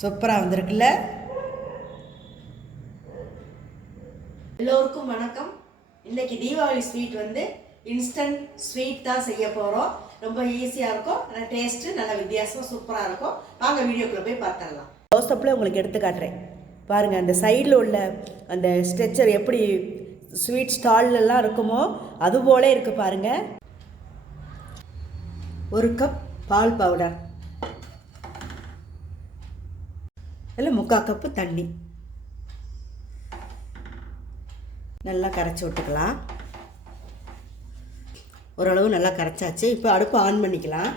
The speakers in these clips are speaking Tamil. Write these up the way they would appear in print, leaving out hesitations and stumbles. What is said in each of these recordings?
சூப்பராக வந்திருக்குல்ல. எல்லோருக்கும் வணக்கம். இன்றைக்கி தீபாவளி ஸ்வீட் வந்து இன்ஸ்டன்ட் ஸ்வீட் தான் செய்ய போகிறோம். ரொம்ப ஈஸியாக இருக்கும், ஆனால் டேஸ்ட்டு நல்லா வித்தியாசமாக சூப்பராக இருக்கும். வாங்க வீடியோக்குள்ளே போய் பார்த்துடலாம். க்ளோஸ்அப்பில் உங்களுக்கு எடுத்து காட்டுறேன் பாருங்கள். அந்த சைடில் உள்ள அந்த ஸ்ட்ரெச்சர் எப்படி ஸ்வீட் ஸ்டால்லாம் இருக்குமோ அதுபோலே இருக்குது பாருங்கள். 1 கப் பால் பவுடர், இல்லை 3/4 கப்பு தண்ணி நல்லா கரைச்சி விட்டுக்கலாம். ஓரளவு நல்லா கரைச்சாச்சு. இப்போ அடுப்பு ஆன் பண்ணிக்கலாம்.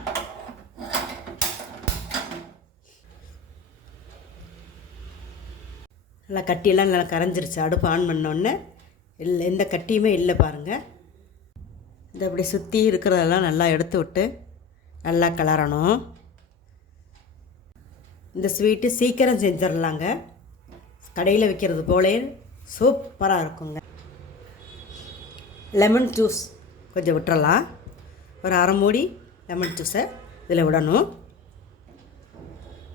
நல்லா கட்டியெல்லாம் நல்லா கரைஞ்சிருச்சு. அடுப்பு ஆன் பண்ணோடனே இல்லை, எந்த கட்டியுமே இல்லை பாருங்கள். இதை அப்படி சுற்றி இருக்கிறதெல்லாம் நல்லா எடுத்து விட்டு நல்லா கிளறணும். இந்த ஸ்வீட்டு சீக்கிரம் செஞ்சிடலாங்க. கடையில் விற்கிறது போலே சூப்பராக இருக்குங்க. லெமன் ஜூஸ் கொஞ்சம் விட்டுறலாம். ஒரு 1/2 மூடி லெமன் ஜூஸை இதில் விடணும்.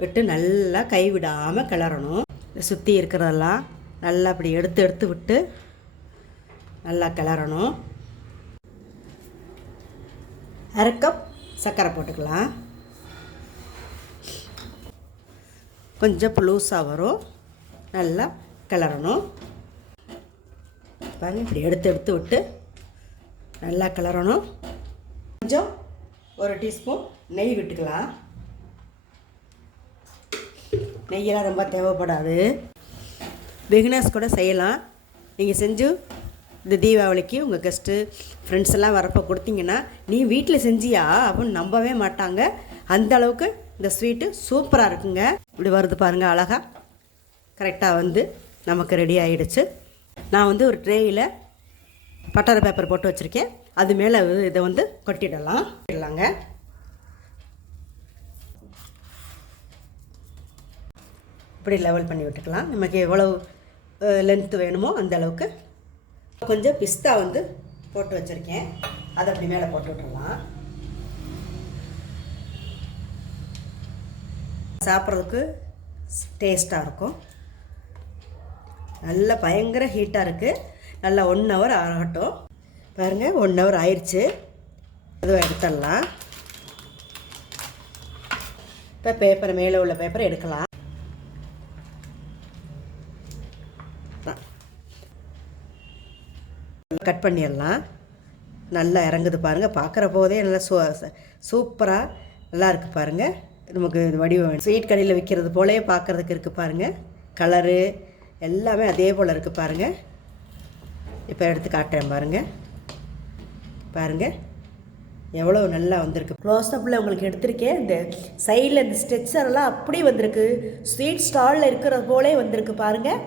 விட்டு நல்லா கைவிடாமல் கிளறணும். சுற்றி இருக்கிறதெல்லாம் நல்லா அப்படி எடுத்து விட்டு நல்லா கிளறணும். 1/2 கப் சர்க்கரை போட்டுக்கலாம். கொஞ்சம் லூஸாக வரும். நல்லா கிளறணும். பாருங்கள், இப்படி எடுத்து விட்டு நல்லா கிளறணும். கொஞ்சம் 1 டீஸ்பூன் நெய் விட்டுக்கலாம். நெய்யெல்லாம் ரொம்ப தேவைப்படாது. பிகினர்ஸ் கூட செய்யலாம். நீங்கள் செஞ்சு இந்த தீபாவளிக்கு உங்கள் கெஸ்ட்டு ஃப்ரெண்ட்ஸ் எல்லாம் வரப்போ கொடுத்தீங்கன்னா, நீ வீட்டில் செஞ்சியா அப்படின்னு நம்பவே மாட்டாங்க. அந்த அளவுக்கு இந்த ஸ்வீட்டு சூப்பராக இருக்குங்க. இப்படி வருது பாருங்கள், அழகாக கரெக்டாக வந்து நமக்கு ரெடி ஆகிடுச்சு. நான் வந்து ஒரு ட்ரேயில் பட்டர் பேப்பர் போட்டு வச்சுருக்கேன். அது மேலே இதை வந்து கொட்டிடலாங்க. இப்படி லெவல் பண்ணி விட்டுக்கலாம். நமக்கு எவ்வளவு லென்த்து வேணுமோ அந்த அளவுக்கு. கொஞ்சம் பிஸ்தா வந்து போட்டு வச்சுருக்கேன். அதை அப்படி மேலே போட்டு விட்டுடலாம். சாப்பிட்றதுக்கு டேஸ்ட்டாக இருக்கும். நல்லா பயங்கர ஹீட்டாக இருக்குது. நல்லா 1 ஹவர் ஆகட்டும். பாருங்கள், 1 ஹவர் ஆயிடுச்சு. அதுவும் எடுத்துடலாம். இப்போ பேப்பர், மேலே உள்ள பேப்பரை எடுக்கலாம். கட் பண்ணிடலாம். நல்லா இறங்குது பாருங்கள். பார்க்குற போதே நல்லா சூப்பராக நல்லா இருக்குது பாருங்கள். நமக்கு இது வடிவம் ஸ்வீட் கடையில் விற்கிறது போலே பார்க்குறதுக்கு இருக்குது பாருங்கள். கலரு எல்லாமே அதே போல் இருக்குது பாருங்கள். இப்போ எடுத்து காட்டுறேன் பாருங்கள். பாருங்கள் எவ்வளோ நல்லா வந்திருக்கு. க்ளோஸ்அப்பில் உங்களுக்கு எடுத்திருக்கேன். இந்த சைடில் இந்த ஸ்ட்ரெச்சரெல்லாம் அப்படி வந்திருக்கு. ஸ்வீட் ஸ்டாலில் இருக்கிறது போலே வந்திருக்கு பாருங்கள்.